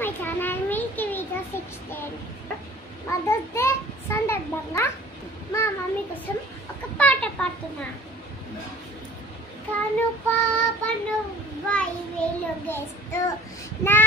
My channel milky video 16 Mother's Day సందర్భంగా మా mummy కోసం ఒక పాట పాడుతున్నా. కను పాపను వై వెలుగేస్తూ నా